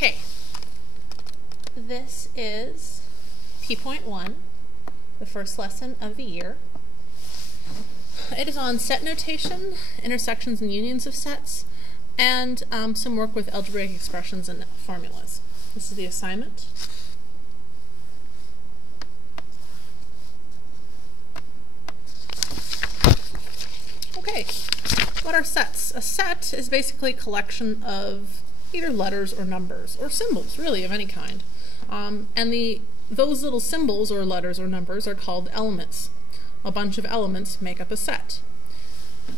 Okay, this is P.1, the first lesson of the year. It is on set notation, intersections and unions of sets, and some work with algebraic expressions and formulas. This is the assignment. Okay, what are sets? A set is basically a collection of either letters or numbers, or symbols, really, of any kind. Those little symbols or letters or numbers are called elements. A bunch of elements make up a set.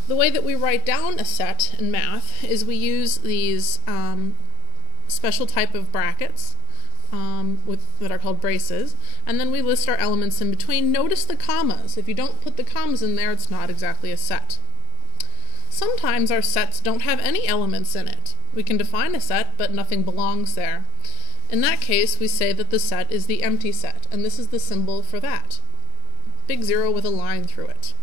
The way that we write down a set in math is we use these special type of brackets that are called braces, and then we list our elements in between. Notice the commas. If you don't put the commas in there, it's not exactly a set. Sometimes our sets don't have any elements in it. We can define a set, but nothing belongs there. In that case, we say that the set is the empty set, and this is the symbol for that. Big zero with a line through it.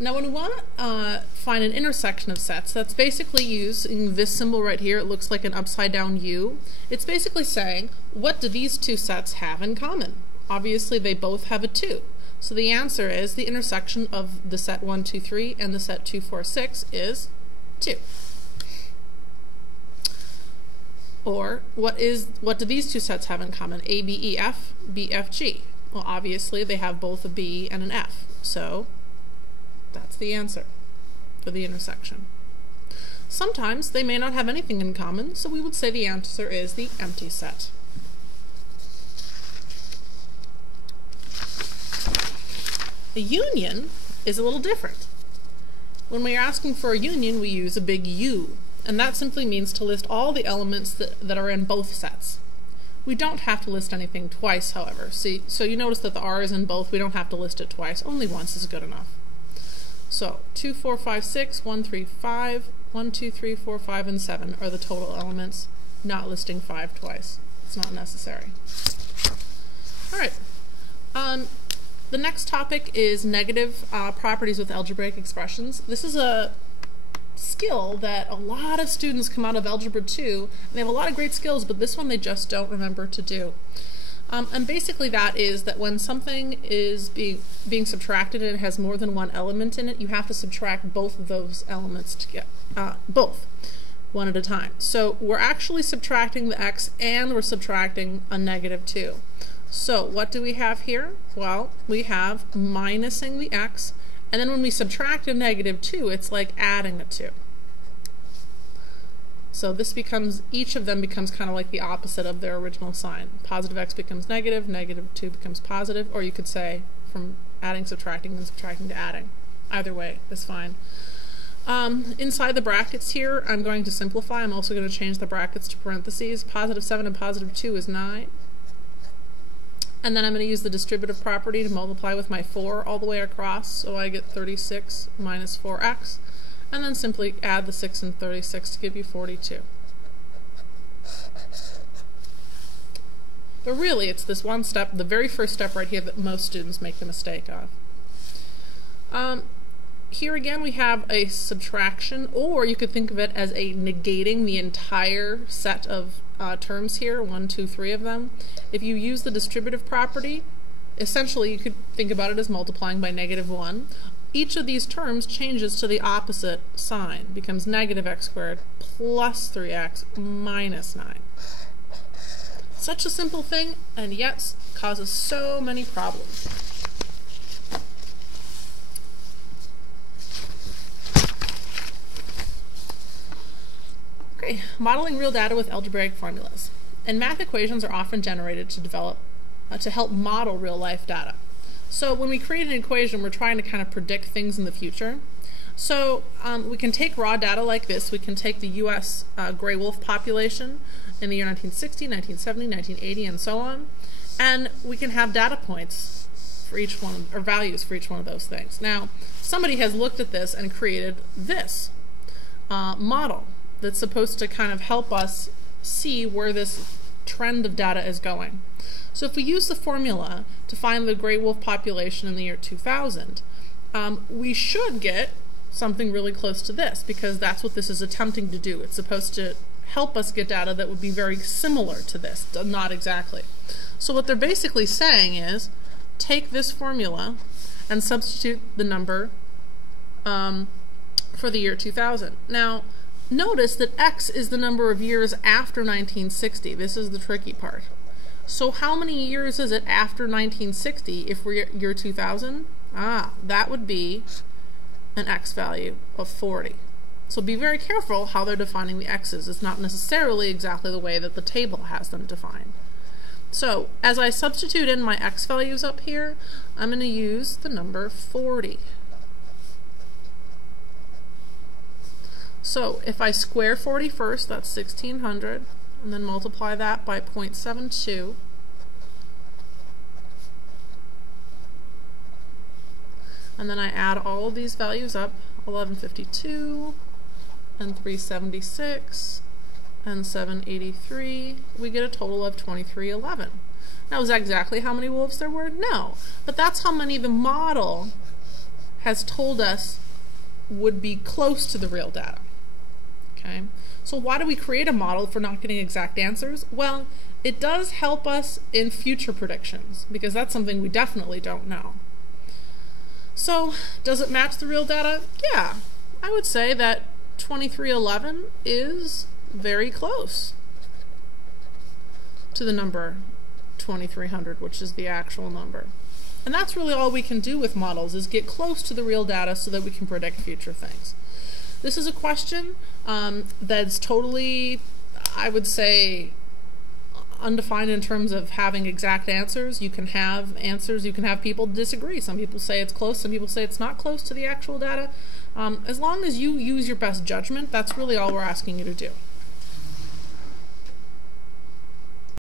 Now when we want to find an intersection of sets, that's basically using this symbol right here. It looks like an upside down U. It's basically saying, what do these two sets have in common? Obviously they both have a 2. So the answer is the intersection of the set 1, 2, 3 and the set 2, 4, 6 is 2. Or what do these two sets have in common? A, B, E, F, B, F, G. Well, obviously they have both a B and an F. So that's the answer for the intersection. Sometimes they may not have anything in common, so we would say the answer is the empty set. A union is a little different. When we are asking for a union, we use a big U, and that simply means to list all the elements that are in both sets. We don't have to list anything twice, however. See, so you notice that the R is in both. We don't have to list it twice. Only once is good enough. So 2, 4, 5, 6, 1, 3, 5, 1, 2, 3, 4, 5, and 7 are the total elements, not listing 5 twice. It's not necessary. All right. The next topic is negative properties with algebraic expressions. This is a skill that a lot of students come out of Algebra 2, and they have a lot of great skills, but this one they just don't remember to do. And basically that is that when something is being subtracted and it has more than one element in it, you have to subtract both of those elements to get both, one at a time. So we're actually subtracting the x and we're subtracting a -2. So what do we have here? Well, we have minusing the x, and then when we subtract a -2, it's like adding a 2. So this becomes, each of them becomes kind of like the opposite of their original sign. Positive x becomes negative, -2 becomes positive, or you could say from adding, subtracting, then subtracting to adding. Either way is fine. Inside the brackets here, I'm going to simplify. I'm also going to change the brackets to parentheses. +7 and +2 is 9. And then I'm going to use the distributive property to multiply with my 4 all the way across, so I get 36 minus 4x, and then simply add the 6 and 36 to give you 42. But really, it's this one step, the very first step right here, that most students make the mistake of. Here again we have a subtraction, or you could think of it as a negating the entire set of terms here, 1, 2, 3 of them. If you use the distributive property, essentially you could think about it as multiplying by -1. Each of these terms changes to the opposite sign, becomes -x² plus 3x minus 9. Such a simple thing, and yet causes so many problems. Okay, modeling real data with algebraic formulas. And math equations are often generated to help model real life data. So when we create an equation, we're trying to kind of predict things in the future. So we can take raw data like this. We can take the U.S. gray wolf population in the year 1960, 1970, 1980, and so on, and we can have data points for each one, or values for each one of those things. Now, somebody has looked at this and created this model that's supposed to kind of help us see where this trend of data is going. So if we use the formula to find the gray wolf population in the year 2000, we should get something really close to this, because that's what this is attempting to do. It's supposed to help us get data that would be very similar to this, not exactly. So what they're basically saying is, take this formula and substitute the number for the year 2000. Now, notice that X is the number of years after 1960. This is the tricky part. So how many years is it after 1960 if we're year 2000? That would be an X value of 40. So be very careful how they're defining the X's. It's not necessarily exactly the way that the table has them defined. So as I substitute in my X values up here, I'm going to use the number 40. So if I square 40 first, that's 1600, and then multiply that by 0.72, and then I add all of these values up, 1152 and 376 and 783, we get a total of 2311. Now, is that exactly how many wolves there were? No, but that's how many the model has told us would be close to the real data. Okay, so why do we create a model if we're not getting exact answers? Well, it does help us in future predictions, because that's something we definitely don't know. So, does it match the real data? Yeah, I would say that 2311 is very close to the number 2300, which is the actual number. And that's really all we can do with models, is get close to the real data so that we can predict future things. This is a question that's totally, I would say, undefined in terms of having exact answers. You can have answers, you can have people disagree. Some people say it's close, some people say it's not close to the actual data. As long as you use your best judgment, that's really all we're asking you to do.